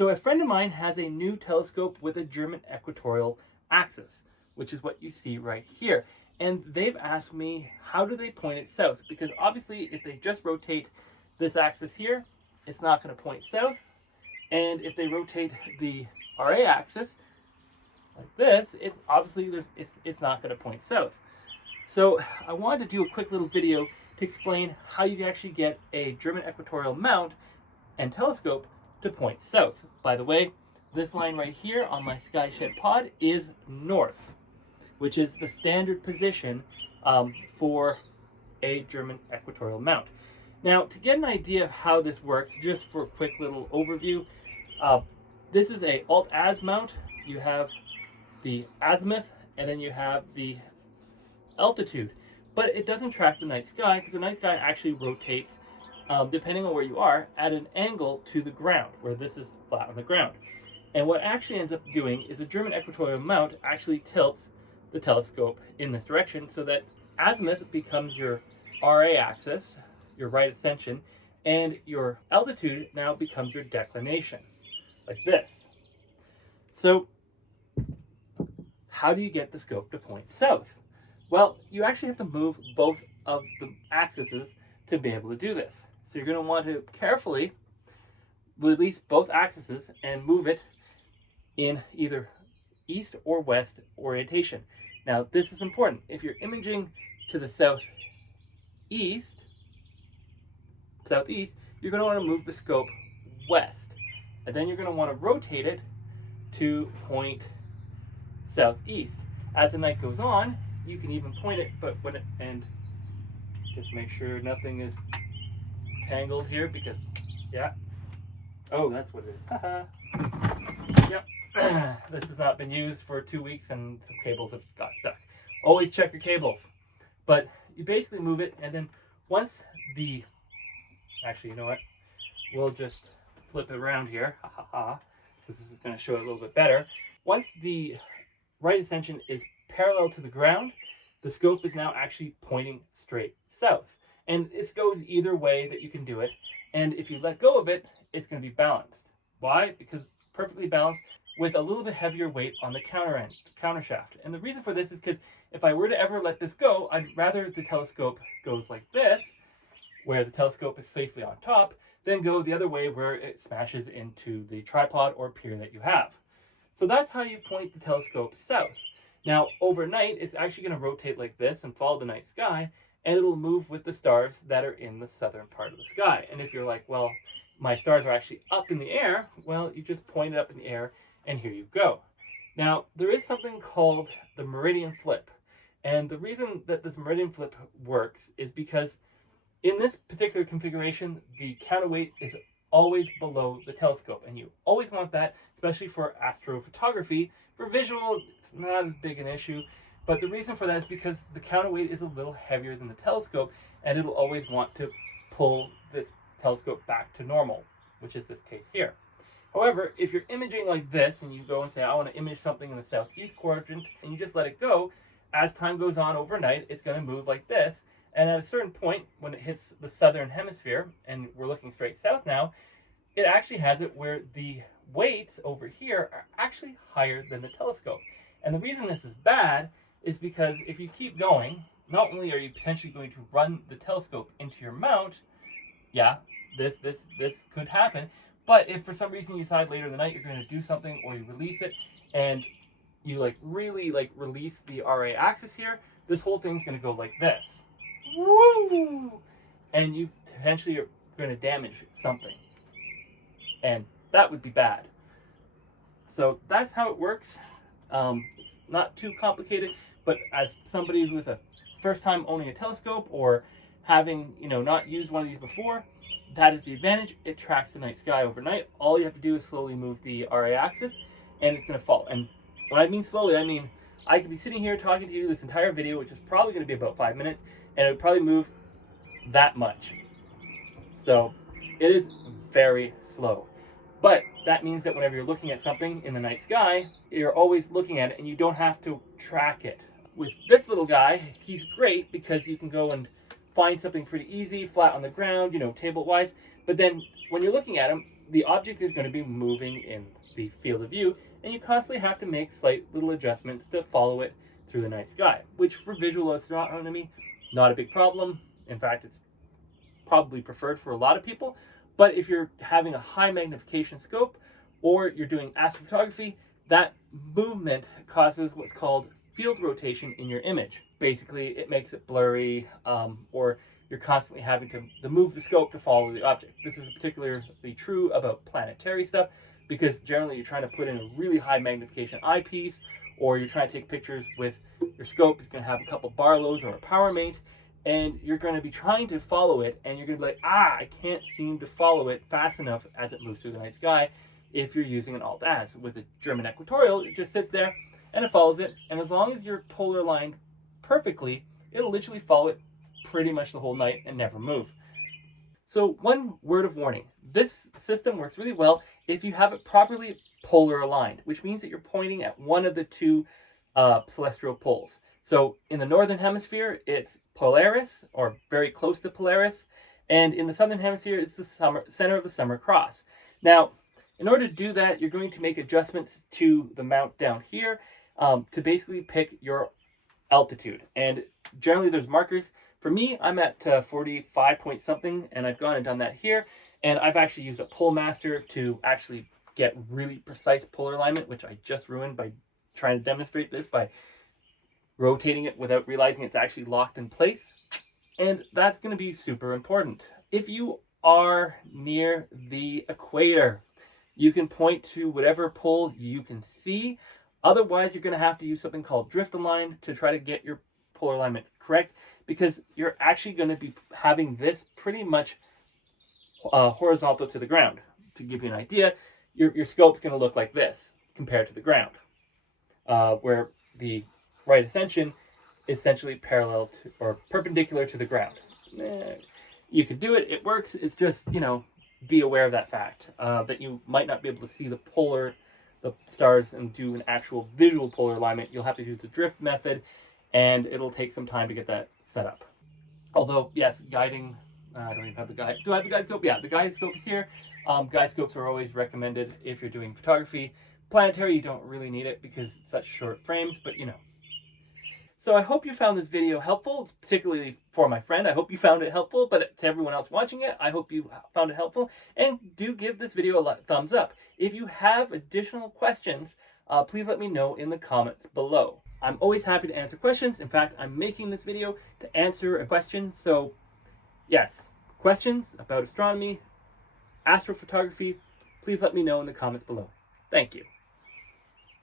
So a friend of mine has a new telescope with a German equatorial axis, which is what you see right here. And they've asked me, how do they point it south? Because obviously if they just rotate this axis here, it's not going to point south. And if they rotate the RA axis like this, it's obviously it's not going to point south. So I wanted to do a quick little video to explain how you actually get a German equatorial mount and telescope to point south. By the way, this line right here on my SkyShed pod is north, which is the standard position for a German equatorial mount. Now, to get an idea of how this works, just for a quick little overview, this is a Alt-Az mount. You have the azimuth, and then you have the altitude. But it doesn't track the night sky, because the night sky actually rotates, depending on where you are, at an angle to the ground, where this is flat on the ground. And what actually ends up doing is the German equatorial mount actually tilts the telescope in this direction, so that azimuth becomes your RA axis, your right ascension, and your altitude now becomes your declination, like this. So how do you get the scope to point south? Well, you actually have to move both of the axes to be able to do this. So you're going to want to carefully release both axes and move it in either east or west orientation. Now, this is important. If you're imaging to the southeast, you're going to want to move the scope west. And then you're going to want to rotate it to point southeast. As the night goes on, you can even point it, but when it, and just make sure nothing is tangled here, because, yeah. Oh, that's what it is. Haha. Yep. This has not been used for 2 weeks and some cables have got stuck. Always check your cables. But you basically move it, and then once the, actually, you know what? We'll just flip it around here. Ha ha ha. This is going to show it a little bit better. Once the right ascension is parallel to the ground, the scope is now actually pointing straight south. And this goes either way that you can do it. And if you let go of it, it's going to be balanced. Why? Because perfectly balanced with a little bit heavier weight on the counter shaft. And the reason for this is because if I were to ever let this go, I'd rather the telescope goes like this, where the telescope is safely on top, than go the other way where it smashes into the tripod or pier that you have. So that's how you point the telescope south. Now, overnight, it's actually going to rotate like this and follow the night sky, and it'll move with the stars that are in the southern part of the sky. And if you're like, well, my stars are actually up in the air, well, you just point it up in the air, and here you go. Now, there is something called the Meridian Flip. And the reason that this Meridian Flip works is because in this particular configuration, the counterweight is always below the telescope. And you always want that, especially for astrophotography. For visual, it's not as big an issue. But the reason for that is because the counterweight is a little heavier than the telescope, and it'll always want to pull this telescope back to normal, which is this case here. However, if you're imaging like this, and you go and say, I want to image something in the southeast quadrant, and you just let it go, as time goes on overnight, it's going to move like this. And at a certain point, when it hits the southern hemisphere, and we're looking straight south now, it actually has it where the weights over here are actually higher than the telescope. And the reason this is bad is because if you keep going, not only are you potentially going to run the telescope into your mount, yeah, this could happen, but if for some reason you decide later in the night you're going to do something, or you release it, and you really release the RA axis here, this whole thing's going to go like this. Woo! And you potentially are going to damage something. And that would be bad. So that's how it works. It's not too complicated, but as somebody with a first time owning a telescope, or having not used one of these before, that is the advantage. It tracks the night sky overnight. All you have to do is slowly move the RA axis, and it's going to follow. And when I mean slowly, I mean I could be sitting here talking to you this entire video, which is probably going to be about 5 minutes, and it would probably move that much. So it is very slow. But that means that whenever you're looking at something in the night sky, you're always looking at it, and you don't have to track it. With this little guy, he's great because you can go and find something pretty easy, flat on the ground, table-wise. But then when you're looking at him, the object is going to be moving in the field of view, and you constantly have to make slight little adjustments to follow it through the night sky, which for visual astronomy, not a big problem. In fact, it's probably preferred for a lot of people. But if you're having a high magnification scope or you're doing astrophotography, that movement causes what's called field rotation in your image. Basically, it makes it blurry, or you're constantly having to move the scope to follow the object. This is particularly true about planetary stuff, because generally you're trying to put in a really high magnification eyepiece, or you're trying to take pictures with your scope. It's going to have a couple Barlows or a power mate, and you're going to be trying to follow it, and you're going to be like, I can't seem to follow it fast enough as it moves through the night sky. If you're using an Alt-Az. With a German Equatorial, it just sits there and it follows it, and as long as you're polar aligned perfectly, it'll literally follow it pretty much the whole night and never move. So one word of warning, this system works really well if you have it properly polar aligned, which means that you're pointing at one of the two celestial poles. So in the northern hemisphere, it's Polaris, or very close to Polaris, and in the southern hemisphere, it's the center of the summer cross. Now, in order to do that, you're going to make adjustments to the mount down here to basically pick your altitude. And generally there's markers. For me, I'm at 45 point something, and I've gone and done that here. And I've actually used a pole master to actually get really precise polar alignment, which I just ruined by trying to demonstrate this by rotating it without realizing it's actually locked in place. And that's going to be super important. If you are near the equator, you can point to whatever pole you can see. Otherwise, you're going to have to use something called drift align to try to get your polar alignment correct, because you're actually going to be having this pretty much horizontal to the ground. To give you an idea, your scope's going to look like this compared to the ground, where the right ascension is essentially parallel to, or perpendicular to the ground. You can do it, it works. It's just, be aware of that fact, that you might not be able to see the stars and do an actual visual polar alignment. You'll have to do the drift method, and it'll take some time to get that set up. Although, yes, guiding, I don't even have the guide. Do I have the guide scope? Yeah, the guide scope is here. Guide scopes are always recommended if you're doing photography. Planetary, you don't really need it because it's such short frames, but So I hope you found this video helpful, particularly for my friend. I hope you found it helpful, but to everyone else watching it, I hope you found it helpful. And do give this video a thumbs up. If you have additional questions, please let me know in the comments below. I'm always happy to answer questions. In fact, I'm making this video to answer a question. So yes, questions about astronomy, astrophotography, please let me know in the comments below. Thank you.